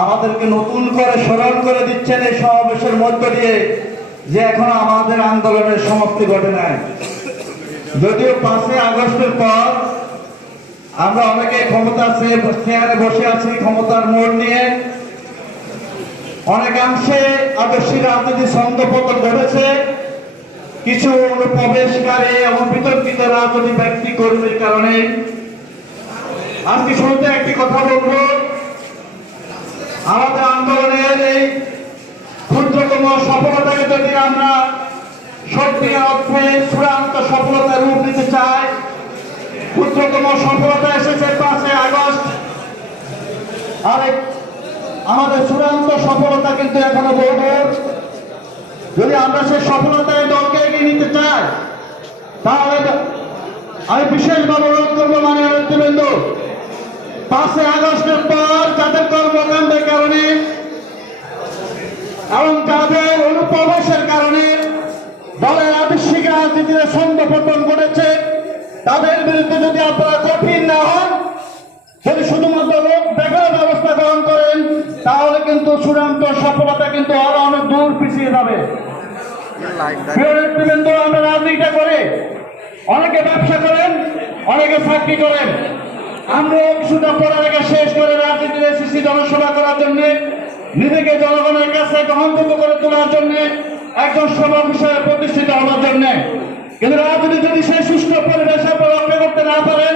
আমাদেরকে নতুন করে স্মরণ করে দিচ্ছেন এই সমাবেশের মধ্য দিয়ে যে এখনও আমাদের আন্দোলনের সমাপ্তি ঘটে নাই। যদিও পাঁচই আগস্টের পর আমরা অনেকে ক্ষমতা চেয়ারে বসে আছি, ক্ষমতার মোড় নিয়ে। অনেকাংশে আদর্শী রাজনীতি ছন্দপতন ঘটেছে। কিছু অনুপ্রবেশকারী এবং বিতর্কিত রাজনৈতিক ব্যক্তি কর্মীর কারণে আজকে শুরুতে একটি কথা বলব। আমাদের আন্দোলনের এই ক্ষুদ্রতম সফলতাকে যদি আমরা সত্যিকার অর্থে চূড়ান্ত সফলতা রূপ দিতে চাই, ক্ষুদ্রতম সফলতা এসেছে পাঁচই আগস্ট। আরেক আমাদের চূড়ান্ত সফলতা কিন্তু এখনও বহু যদি আমরা সেই সফলতায় নিতে চাই তাহলে আমি বিশেষভাবে অনুরোধ করব মানে নেতৃবৃন্দ, পাঁচই আগস্টের পর যাদের কর্মকাণ্ডের কারণে এবং যাদের অনুপ্রবেশের কারণে দলের আদর্শিক রাজনীতিতে ছন্দপতন ঘটেছে, তাদের বিরুদ্ধে যদি আপনারা কঠিন না হন, যদি শুধুমাত্র লোক দেখার ব্যবস্থা গ্রহণ করেন, তাহলে কিন্তু চূড়ান্ত সফলতা কিন্তু আরও অনেক দূর পিছিয়ে যাবে। আমরা রাজনীতিটা করে, অনেকে ব্যবসা করেন, অনেকে চাকরি করেন। আমরা কিছুটা পড়ালেখা শেষ করে রাজনীতিতে এসেছি জনসভা করার জন্য, নিজেকে জনগণের কাছে গ্রহণযোগ্য করে তোলার জন্য, একজন সভা বিষয়ে প্রতিষ্ঠিত হওয়ার জন্য। কিন্তু রাজনীতি যদি সেই সুষ্ঠু পরিবেশে রক্ষা করতে না পারেন,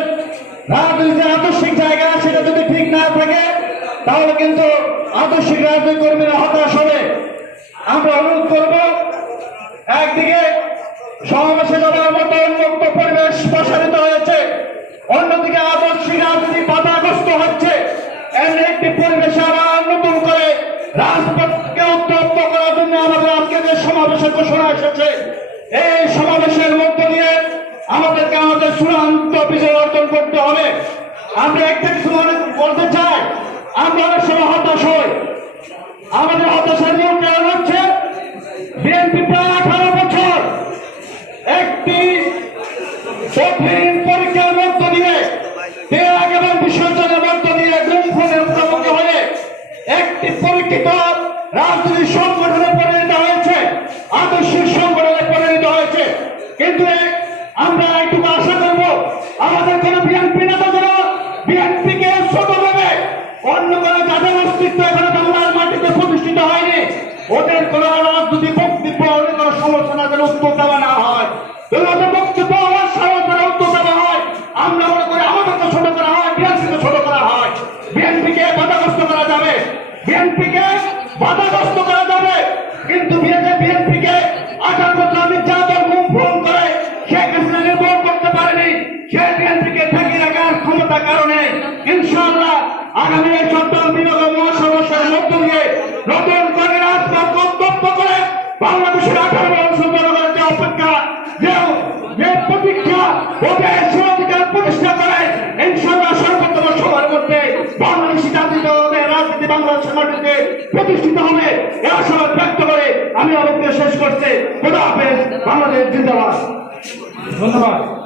রাজনীতির আদর্শিক জায়গা সেটা যদি ঠিক না থাকে, তাহলে কিন্তু আদর্শিক রাজনৈতিক কর্মীরা হতাশ হবে আমরা অনুরোধ করব একদিকে সমাবেশে যাওয়ার মতো উন্মুক্ত পরিবেশ প্রসারিত হয়েছে অন্যদিকে আদর্শিক রাজনীতি বাধাগ্রস্ত হচ্ছে এমন একটি পরিবেশে আবার নতুন করে রাজপথকে উত্তপ্ত করার জন্য আমাদের আজকে যে সমাবেশের ঘোষণা এসেছে, এই সমাবেশের মধ্য দিয়ে আমাদেরকে আমাদের চূড়ান্ত বিজয় অর্জন করতে হবে। আমরা একটা কিছু মনে বলতে চাই, আমরা অনেক সময় হতাশ হই। আমাদের হতাশার মূল কারণ হচ্ছে বিএনপি প্রায় আঠারো বছর একটি কঠিন পরীক্ষার মধ্য দিয়ে ত্যাগ এবং বিসর্জনের মধ্য দিয়ে গুমফনের মুখোমুখি হয়ে কিন্তু আমরা একটু আশা করব, আমাদের কোন বিএনপি নেতা যেন বিএনপিকে ছোট ভাবে অন্য কোন যাদের অস্তিত্ব এখানে মাটিতে প্রতিষ্ঠিত হয়নি। ওদের কোনো রাজনৈতিক বক্তব্য কোন সমালোচনা যেন বিএনপি বিএনপিকে আঠারো বছর যাদের মুখ ফোন করে, শেখ যে যে যে প্রতিষ্ঠিত হবে। এ আশাবাদ ব্যক্ত করে আমি আমার বক্তব্য শেষ করছি খোদা হাফেজ বাংলাদেশ জিন্দাবাদ। ধন্যবাদ।